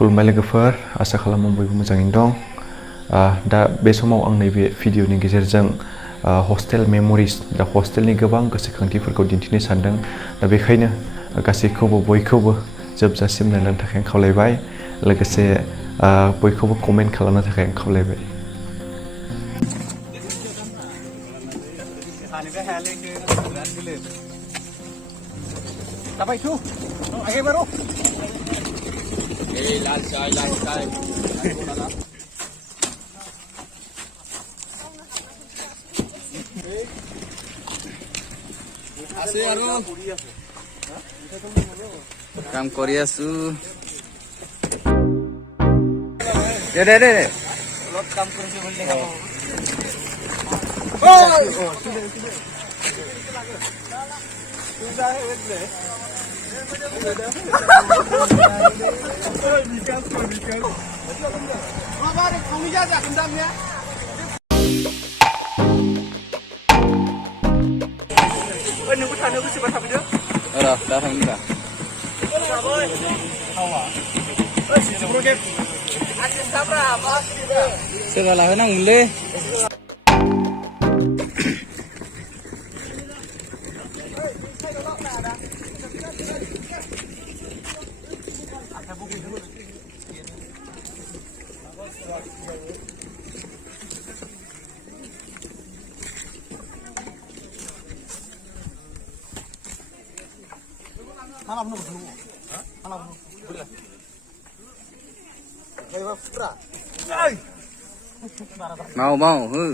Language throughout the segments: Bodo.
खुलुमबाय लोगोफोर आसा खालामो बयबो मोजाङैनो दं दा बे समाव आं नैबे भिडिअनि गेजेरजों हस्टेल मेम'रिज दा हस्टेलनि गोबां गोसोखांथिफोरखौ दिन्थिनो सानदों दा बेखायनो गासैखौबो बयखौबो जोबजासिम नायनो थाखाय आं खावलायबाय लोगोसे बयखौबो कमेन्ट खालामनो थाखाय आं खावलायबाय लाल चाय काम কৰি আছো দে অলপ কাম কৰিছে বুলি দেখাব नोंबो थानो गोसोबा थाबैदो दा थांनि दा सोरबा लाहोनांगोनलै mau hư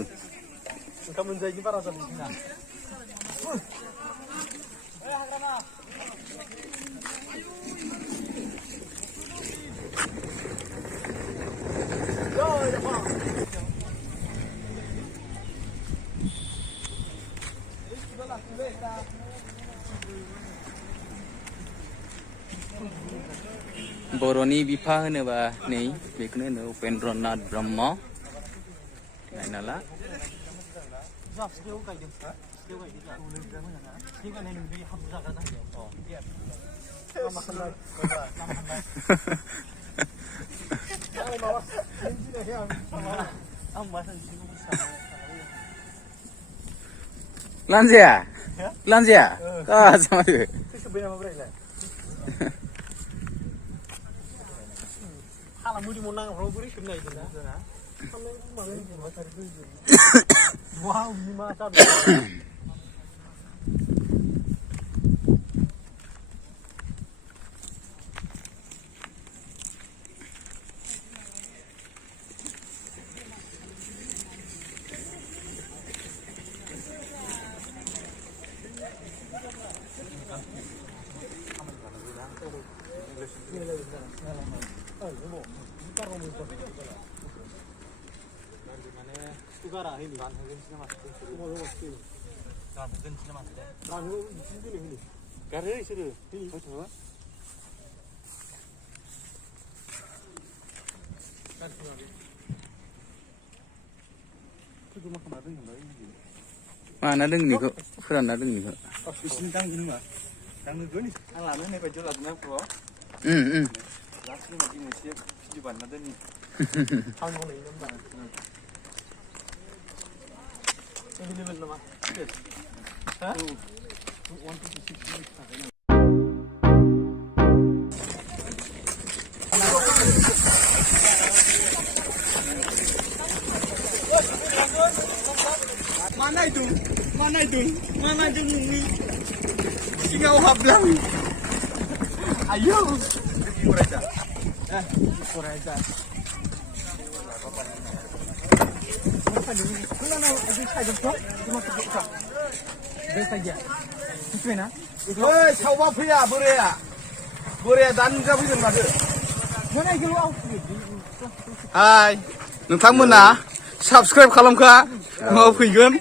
kamu menjadi para sahabat बर'नि बिफा होनोबा नै बेखौनो होनो Upendranath Brahma नायनाला lanjia sama dia Kamu di Monang, kalau beri kena itu na. Kalau mana ini macam itu. Wow, ini macam. Mana deng nih kok, kurang ada nih kok. Bisnis tang gini mah, tang nih gini. Alam ini baju lagunya pro. Lagi mati musik di mana ada nih. Tahu yang ini nampak. Ini level nama. Hah? Mana itu ini. Singgau hablang. Ayo. Kurasa. Kurasa. Oi, सावबा फैया बोराया दानो जाफैगोन माथो हाय नोंथांमोना साबस्क्राइब खालामखा उनाव फैगोन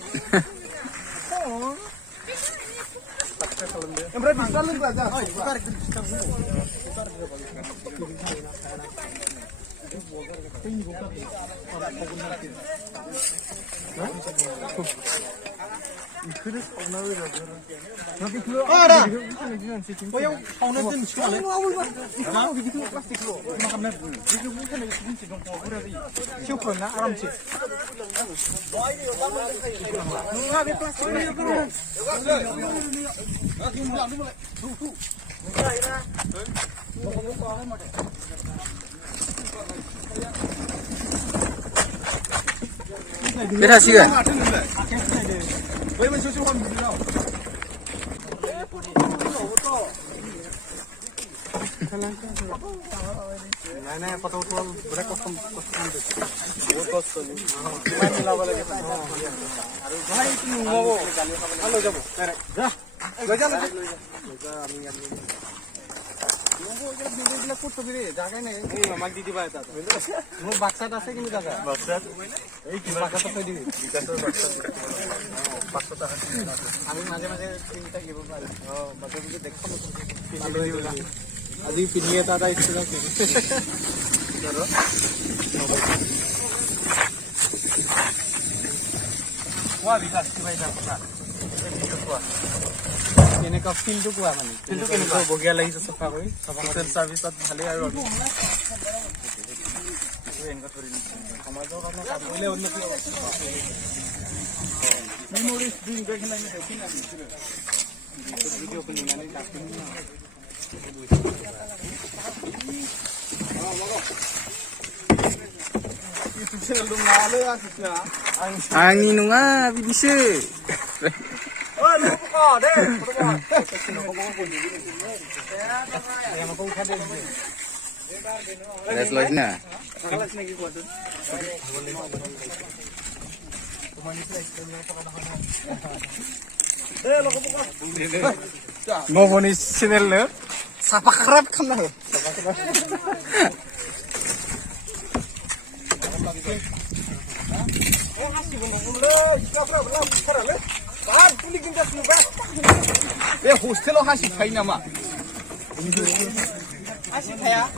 ओमफ्राय बिस्रा लोंग्रा जा ada. Oh yang kaunya tuh misalnya. Mau gitu plastik lo. Makamnya. Itu bukan dari sini sih dong. Berarti. Siapa nak aram sih. Nggak ada plastik. Kita sih kan? Nah, foto berapa kostum itu? Halo, jabo. Dah. Loja. Nunggu foto beri, jaga nih. Mak di bawah itu. Mau baksat ada sih jaga. Baksat. Baksat apa di? Baksat. Baksat ada. Kami maje cerita gitu Pak. Oh, baksat itu dekam. Adi pinnya ada istilah gitu. Terus. Wah, bisa sih dapat. Ini ka feel to kuwa মানে কিন্তু কেনেকুৱা বগিয়া লাগিছে সফা কৰি কিচেন সার্ভিসত ভালে আৰু এনেকা ধৰি সমাজৰ কাৰণে কৰিলে উন্নতি হ'ব মেমোৰিজ দিন দেখি নাই দেখি না ভিডিও पनि নানি কাটিম না YouTube channel dong ngale asisnya Angin nga bidisu. Oh, lupa deh. Let's load na. Mau bonus channel le? Sapa kerap kan lah. 호스텔로 하시 파이나마. 하시 파야?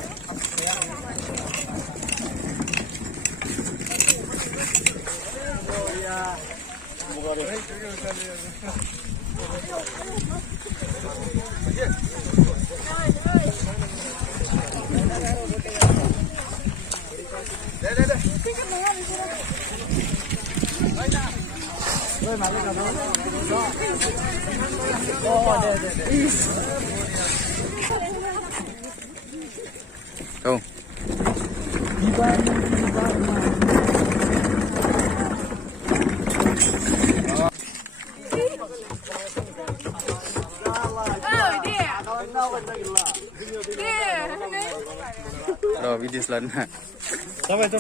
Oh. Oh, video selanjutnya. Sampai itu